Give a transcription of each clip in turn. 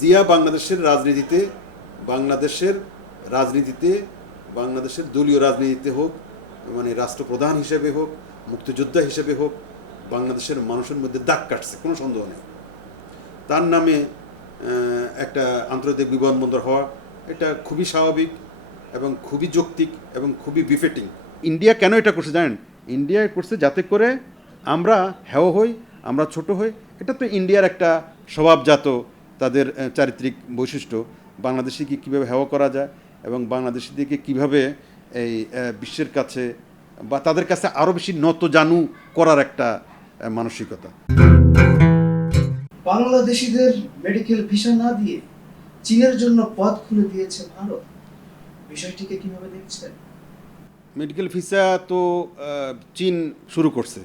জিয়া বাংলাদেশের রাজনীতিতে বাংলাদেশের দলীয় রাজনীতিতে হোক, মানে রাষ্ট্রপ্রধান হিসেবে হোক, মুক্তিযোদ্ধা হিসেবে হোক, বাংলাদেশের মানুষের মধ্যে দাগ কাটছে, কোনো সন্দেহ নেই। তার নামে একটা আন্তর্জাতিক বিমানবন্দর হওয়া এটা খুবই স্বাভাবিক এবং খুবই যৌক্তিক এবং খুবই বিফিটিং। ইন্ডিয়া কেন এটা করছে জানেন? ইন্ডিয়া করছে যাতে করে আমরা হেয় হই, আমরা ছোট হই। এটা তো ইন্ডিয়ার একটা স্বভাবজাত তাদের চারিত্রিক বৈশিষ্ট্য। বাংলাদেশিকে কীভাবে হেয় করা যায় এবং বাংলাদেশিদেরকে কীভাবে এই বিশ্বের কাছে বা তাদের কাছে আরও বেশি নতজানু করার একটা মানসিকতা। বাংলাদেশিদের মেডিকেল ভিসা না দিয়ে চীনের জন্য পথ খুলে দিয়েছে ভারত, বিষয়টিকে কিভাবে দেখছেন? মেডিকেল ভিসা তো চীন শুরু করছে,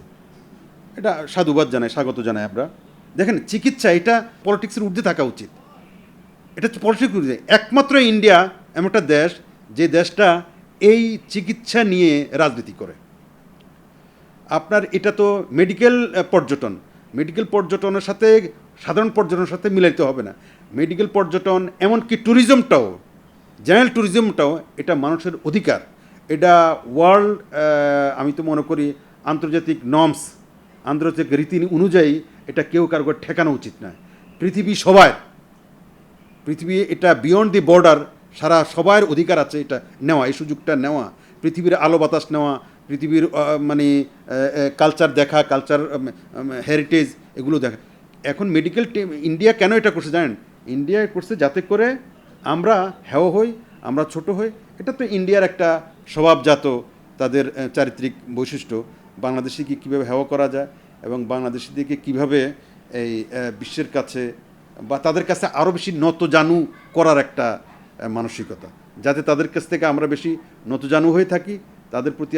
এটা সাধুবাদ জানাই, স্বাগত জানাই আমরা। দেখেন, চিকিৎসা এটা পলিটিক্সের ঊর্ধ্বে থাকা উচিত, এটা পলিটিক্স ঊর্ধ্বে। একমাত্র ইন্ডিয়া এমন একটা দেশ যে দেশটা এই চিকিৎসা নিয়ে রাজনীতি করে। আপনার এটা তো মেডিকেল পর্যটনের সাথে সাধারণ পর্যটনের সাথে মিলাইতে হবে না। মেডিকেল পর্যটন এমনকি ট্যুরিজমটাও, জেনারেল ট্যুরিজমটাও এটা মানুষের অধিকার। এটা ওয়ার্ল্ড, আমি তো মনে করি আন্তর্জাতিক নর্মস, আন্তর্জাতিক রীতি অনুযায়ী এটা কেউ কারো ঠেকানো উচিত নয়। পৃথিবী এটা বিয়ন্ড দি বর্ডার, সারা সবার অধিকার আছে এটা নেওয়া, এই সুযোগটা নেওয়া, পৃথিবীর আলো বাতাস নেওয়া, পৃথিবীর মানে কালচার দেখা, কালচার হেরিটেজ এগুলো দেখা। এখন মেডিকেল ইন্ডিয়া কেন এটা করছে জানেন? ইন্ডিয়া করছে যাতে করে আমরা হেয় হই, আমরা ছোট হই। এটা তো ইন্ডিয়ার একটা স্বভাবজাত তাদের চারিত্রিক বৈশিষ্ট্য। বাংলাদেশিকে কীভাবে হেয় করা যায় এবং বাংলাদেশিদেরকে কীভাবে এই বিশ্বের কাছে বা তাদের কাছে আরও বেশি নতজানু করার একটা মানসিকতা, যাতে তাদের কাছ থেকে আমরা বেশি নতজানু হয়ে থাকি, তাদের প্রতি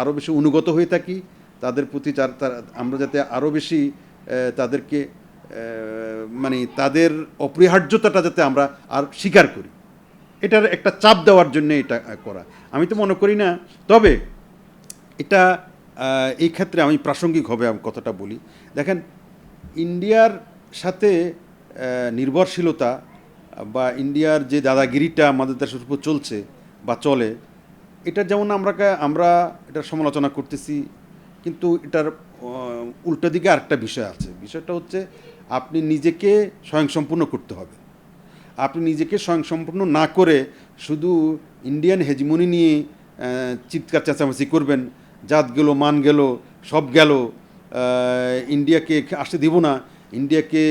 আরও বেশি অনুগত হয়ে থাকি, তাদের প্রতি আমরা যাতে আরও বেশি তাদেরকে মানে তাদের অপরিহার্যতাটা যাতে আমরা আর স্বীকার করি, এটার একটা চাপ দেওয়ার জন্য এটা করা। আমি তো মনে করি না, তবে এটা এই ক্ষেত্রে আমি প্রাসঙ্গিকভাবে আমি কথাটা বলি। দেখেন, ইন্ডিয়ার সাথে নির্ভরশীলতা বা ইন্ডিয়ার যে দাদাগিরিটা আমাদের দেশের উপর চলছে বা চলে, এটা যেমন আমরা এটার সমালোচনা করতেছি, কিন্তু এটার উল্টো দিকে আরেকটা বিষয় আছে। বিষয়টা হচ্ছে আপনি নিজেকে স্বয়ংসম্পূর্ণ করতে হবে। আপনি নিজেকে স্বয়ংসম্পূর্ণ না করে শুধু ইন্ডিয়ান হেজিমনি নিয়ে চিৎকার চেঁচামেচি করবেন, জাত গেল, মান গেল, সব গেল, ইন্ডিয়াকে আসতে দিব না, ইন্ডিয়াকে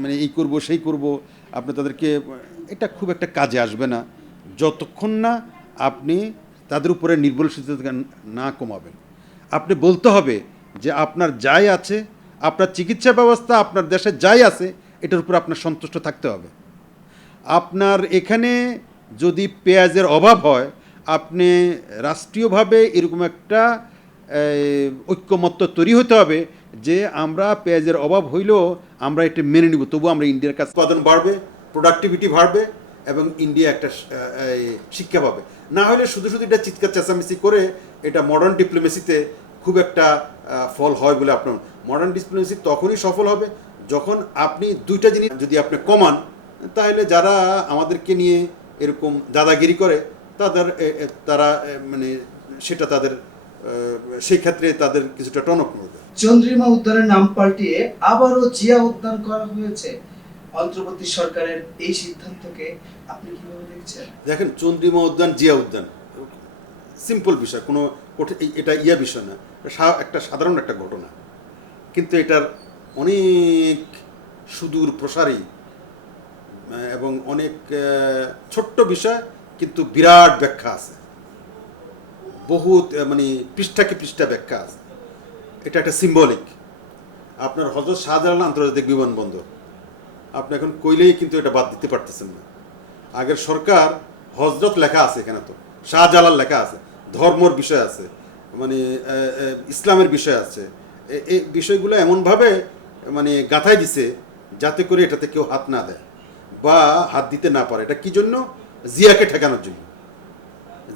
মানে এই করব সেই করব, আপনি তাদেরকে, এটা খুব একটা কাজে আসবে না যতক্ষণ না আপনি তাদের উপরে নির্ভরশীলতা না কমাবেন। আপনি বলতে হবে যে আপনার যাই আছে, আপনার চিকিৎসা ব্যবস্থা আপনার দেশে যাই আছে, এটার উপর আপনার সন্তুষ্ট থাকতে হবে। আপনার এখানে যদি পেঁয়াজের অভাব হয়, আপনি রাষ্ট্রীয়ভাবে এরকম একটা ঐক্যমত্য তৈরি হতে হবে যে আমরা পেঁয়াজের অভাব হইলেও আমরা এটা মেনে নিব, তবু আমরা ইন্ডিয়ার কাছে উৎপাদন বাড়বে, প্রোডাক্টিভিটি বাড়বে এবং ইন্ডিয়া একটা শিক্ষা পাবে। না হলে শুধু এটা চিৎকার চেঁচামেচি করে এটা মডার্ন ডিপ্লোমেসিতে খুব একটা ফল হয় বলে আপনার। মডার্ন ডিপ্লোমেসি তখনই সফল হবে যখন আপনি দুইটা জিনিস যদি আপনি কমান, তাহলে যারা আমাদেরকে নিয়ে এরকম দাদাগিরি করে তারা মানে সেটা তাদের সেই ক্ষেত্রে তাদের কিছুটা টনক নড়বে। চন্দ্রিমা উদ্যানের নাম পাল্টিয়ে আবারও জিয়া উদ্যান করা হয়েছে। অন্তর্বর্তী সরকারের এই সিদ্ধান্তকে আপনি কিভাবে দেখছেন? দেখেন, চন্দ্রিমা উদ্যান, জিয়া উদ্যান সিম্পল বিষয়, কোনো এটা বিষয় না, একটা সাধারণ একটা ঘটনা, কিন্তু এটার অনেক সুদূর প্রসারী এবং অনেক ছোট্ট বিষয়, কিন্তু বিরাট ব্যাখ্যা আছে, বহুত মানে পৃষ্ঠাকে পৃষ্ঠা ব্যাখ্যা আছে। এটা একটা সিম্বলিক। আপনার হযরত শাহজালাল আন্তর্জাতিক বিমানবন্দর আপনি এখন কইলেই কিন্তু এটা বাদ দিতে পারতেছেন না। আগের সরকার হজরত লেখা আছে, এখানে তো শাহজালাল লেখা আছে, ধর্মর বিষয় আছে, মানে ইসলামের বিষয় আছে। এই বিষয়গুলো এমনভাবে মানে গাঁথাই দিছে যাতে করে এটাতে কেউ হাত না দেয় বা হাত দিতে না পারে। এটা কি জন্য? জিয়াকে ঠেকানোর জন্য।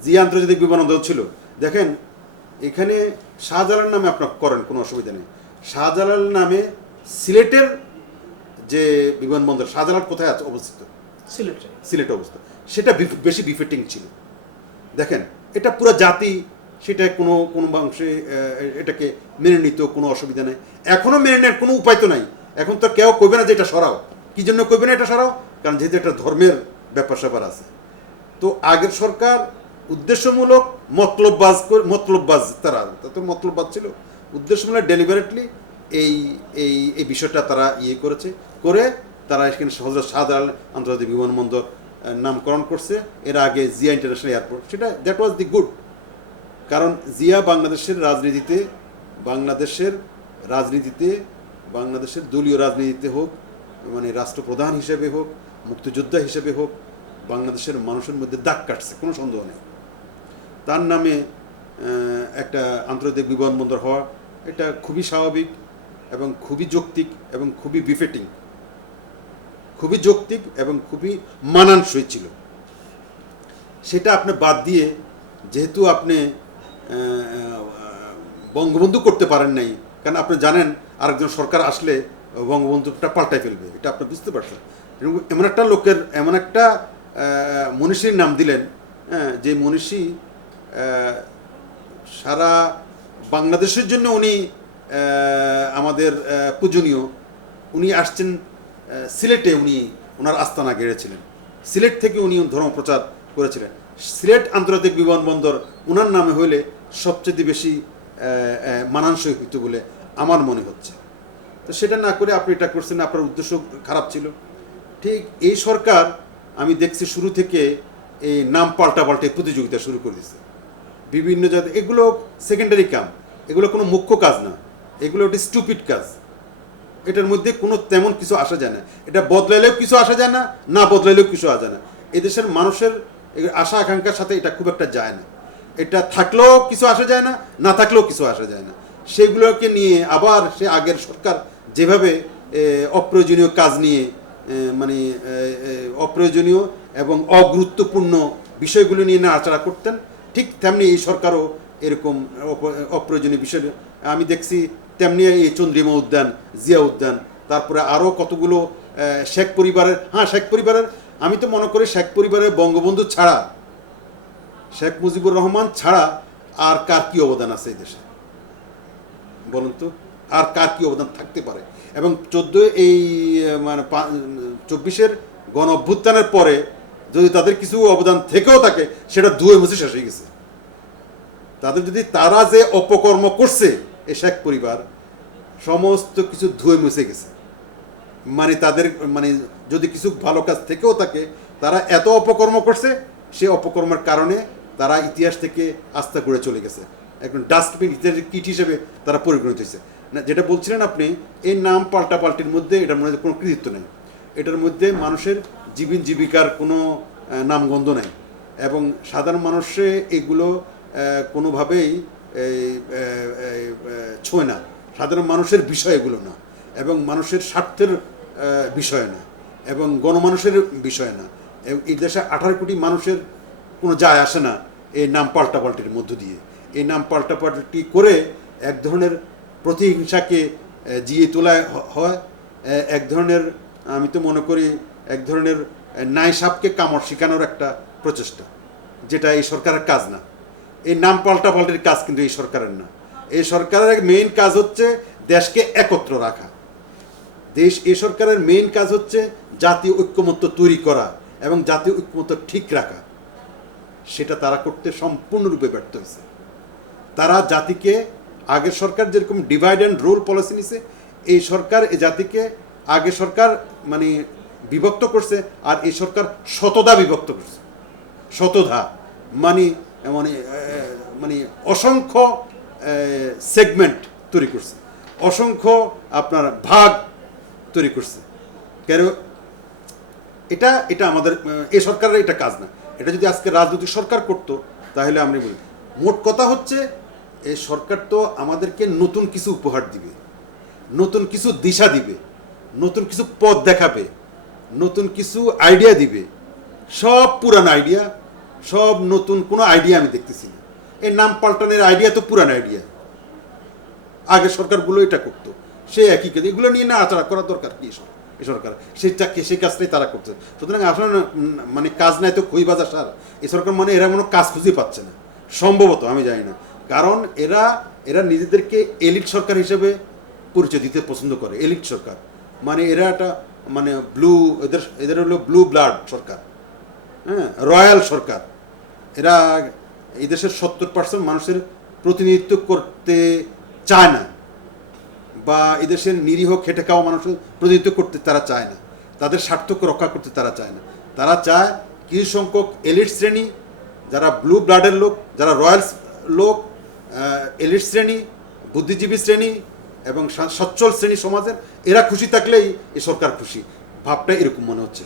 জিয়া আন্তর্জাতিক বিমানবন্দর ছিল। দেখেন, এখানে শাহজালাল নামে আপনার করেন, কোনো অসুবিধা নেই। শাহজালাল নামে সিলেটের যে বিমানবন্দর শাহজালাল কোথায় আছে অবস্থিত, সিলেটে। সিলেটে অবস্থিত, সেটা বেশি বিফিটিং ছিল। দেখেন, এটা পুরো জাতি সেটা কোনো কোনো অংশে এটাকে মেনে নিত, কোনো অসুবিধা নেই। এখনও মেনে নেওয়ার কোনো উপায় তো নাই। এখন তো কেউ কইবে না যে এটা সরাও। কী জন্য কইবে না এটা সরাও? কারণ যেহেতু এটা ধর্মের ব্যাপার স্যাপার আছে। তো আগের সরকার উদ্দেশ্যমূলক মতলববাজ তারা তো মতলববাজ ছিল, উদ্দেশ্যমূলক ডেলিভারেটলি এই এই এই বিষয়টা তারা করেছে, করে তারা এখানে হযরত শাহজালাল আন্তর্জাতিক বিমানবন্দর নামকরণ করছে। এর আগে জিয়া ইন্টারন্যাশনাল এয়ারপোর্ট, সেটা দ্যাট ওয়াজ দি গুড। কারণ জিয়া বাংলাদেশের বাংলাদেশের দলীয় রাজনীতিতে হোক, মানে রাষ্ট্রপ্রধান হিসেবে হোক, মুক্তিযোদ্ধা হিসেবে হোক, বাংলাদেশের মানুষের মধ্যে দাগ কাটছে, কোনো সন্দেহ নেই। তার নামে একটা আন্তর্জাতিক বিমানবন্দর হওয়া এটা খুবই স্বাভাবিক এবং খুবই যৌক্তিক এবং খুবই বিফিটিং, খুবই যৌক্তিক এবং খুবই মানানসই ছিল। সেটা আপনি বাদ দিয়ে, যেহেতু আপনি বঙ্গবন্ধু করতে পারেন নাই, কারণ আপনি জানেন আরেকজন সরকার আসলে বঙ্গবন্ধুটা পাল্টাই ফেলবে, এটা আপনি বুঝতে পারছেন। এমন একটা মনীষীর নাম দিলেন, যে মনীষী সারা বাংলাদেশের জন্য উনি আমাদের পূজনীয়। উনি আসছেন সিলেটে, ওনার আস্তানা গেড়েছিলেন, সিলেট থেকে উনি ধর্মপ্রচার করেছিলেন। সিলেট আন্তর্জাতিক বিমানবন্দর ওনার নামে হইলে সবচেয়ে বেশি মানানসই হইত বলে আমার মনে হচ্ছে। তো সেটা না করে আপনি এটা করছেন, আপনার উদ্দেশ্য খারাপ ছিল। ঠিক এই সরকার আমি দেখছি শুরু থেকে এই নাম পাল্টাপাল্টে প্রতিযোগিতা শুরু করে দিচ্ছে বিভিন্ন জায়গায়। এগুলো সেকেন্ডারি কাম, এগুলো কোনো মুখ্য কাজ না, এগুলো একটি স্টুপিড কাজ। এটার মধ্যে কোনো তেমন কিছু আসা যায় না। এটা বদলাইলেও কিছু আসা যায় না, না বদলাইলেও কিছু আসা যায় না। এদেশের মানুষের আশা আকাঙ্ক্ষার সাথে এটা খুব একটা যায় না। এটা থাকলেও কিছু আসা যায় না, না থাকলেও কিছু আসা যায় না। সেগুলোকে নিয়ে আবার সে আগের সরকার যেভাবে অপ্রয়োজনীয় কাজ নিয়ে, মানে অপ্রয়োজনীয় এবং অগুরুত্বপূর্ণ বিষয়গুলো নিয়ে নাড়াচাড়া করতেন, ঠিক তেমনি এই সরকারও এরকম অপ্রয়োজনীয় বিষয় আমি দেখছি। তেমনি এই চন্দ্রিমা উদ্যান, জিয়া উদ্যান, তারপরে আরও কতগুলো শেখ পরিবারের আমি তো মনে করি শেখ পরিবারের বঙ্গবন্ধু ছাড়া, শেখ মুজিবুর রহমান ছাড়া আর কার কি অবদান আছে এই দেশে বলুন তো? আর কার কি অবদান থাকতে পারে? এবং 24-এর গণ অভ্যুত্থানের পরে যদি তাদের কিছু অবদান থেকেও থাকে, সেটা ধুয়ে মুছে শেষ হয়ে গেছে। তারা যে অপকর্ম করছে এই শেখ পরিবার, সমস্ত কিছু ধুয়ে মুছে গেছে। মানে তাদের যদি কিছু ভালো কাজ থেকেও থাকে, তারা এত অপকর্ম করছে, সে অপকর্মের কারণে তারা ইতিহাস থেকে আস্থা করে চলে গেছে। একদম ডাস্টবিন ইতিহাসের কিট হিসেবে তারা পরিগণিত হয়েছে। না, যেটা বলছিলেন আপনি, এই নাম পাল্টাপাল্টির মধ্যে এটার মধ্যে কোনো কৃতিত্ব নেই। এটার মধ্যে মানুষের জীবিকার কোনো নামগন্ধ নেই, এবং সাধারণ মানুষে এগুলো কোনোভাবেই ছোঁয় না। সাধারণ মানুষের বিষয় এগুলো না, এবং মানুষের স্বার্থের বিষয় না, এবং গণমানুষের বিষয় না। এই দেশে 18 কোটি মানুষের কোনো যায় আসে না এই নাম পাল্টাপাল্টির মধ্য দিয়ে। এই নাম পাল্টাপাল্টি করে এক ধরনের প্রতিহিংসাকে জিয়ে তোলা হয়, এক ধরনের, আমি তো মনে করি এক ধরনের ন্যায় সাপকে কামড় শেখানোর একটা প্রচেষ্টা, যেটা এই সরকারের কাজ না। এই নাম পাল্টাপাল্টির কাজ কিন্তু এই সরকারের না। এই সরকারের মেইন কাজ হচ্ছে দেশকে একত্র রাখা। এই সরকারের মেইন কাজ হচ্ছে জাতীয় ঐক্যমত্য তৈরি করা এবং জাতীয় ঐক্যমত্য ঠিক রাখা। সেটা তারা করতে সম্পূর্ণরূপে ব্যর্থ হয়েছে। তারা জাতিকে, আগের সরকার যেরকম ডিভাইড অ্যান্ড রুল পলিসি নিছে, এই সরকার এই জাতিকে, আগের সরকার বিভক্ত করছে, আর এই সরকার শতধা বিভক্ত করছে। শতধা মানে অসংখ্য সেগমেন্ট তৈরি করছে, অসংখ্য আপনার ভাগ তৈরি করছে। কেন? এটা আমাদের এই সরকারের এটা কাজ না। এটা যদি আজকে রাজনৈতিক সরকার করতো তাহলে আমরা বলি। মোট কথা হচ্ছে, এই সরকার তো আমাদেরকে নতুন কিছু উপহার দিবে, নতুন কিছু দিশা দিবে, নতুন কিছু পথ দেখাবে, নতুন কিছু আইডিয়া দিবে। সব পুরান আইডিয়া, সব নতুন কোনো আইডিয়া আমি দেখতেছি না। এই নাম পাল্টানোর আইডিয়া তো পুরান আইডিয়া, আগের সরকারগুলো এটা করতো, সে একই কাজ। এগুলো নিয়ে না আচরণ করার দরকার কি? এই সরকার, সেই কাজটাই তারা করছে। সুতরাং আসলে মানে কাজ নাই তো খই বাজার সার, এই সরকার মানে এরা কোনো কাজ খুঁজে পাচ্ছে না সম্ভবত, আমি জানি না। কারণ এরা নিজেদেরকে এলিট সরকার হিসেবে পরিচয় দিতে পছন্দ করে। এলিট সরকার মানে এরা একটা মানে এদের হলো ব্লু ব্লাড সরকার, হ্যাঁ, রয়্যাল সরকার। এরা এই দেশের 70% মানুষের প্রতিনিধিত্ব করতে চায় না, বা এদেশের নিরীহ খেটে খাওয়া মানুষের প্রতিনিধিত্ব করতে তারা চায় না, তাদের স্বার্থকে রক্ষা করতে তারা চায় না। তারা চায় কিছু সংখ্যক এলিট শ্রেণী, যারা ব্লু ব্লাডের লোক, যারা রয়্যাল লোক, এলিট শ্রেণী, বুদ্ধিজীবী শ্রেণী এবং সচ্ছল শ্রেণী সমাজের, এরা খুশি থাকলেই এই সরকার খুশি। ভাবটা এরকম মনে হচ্ছে।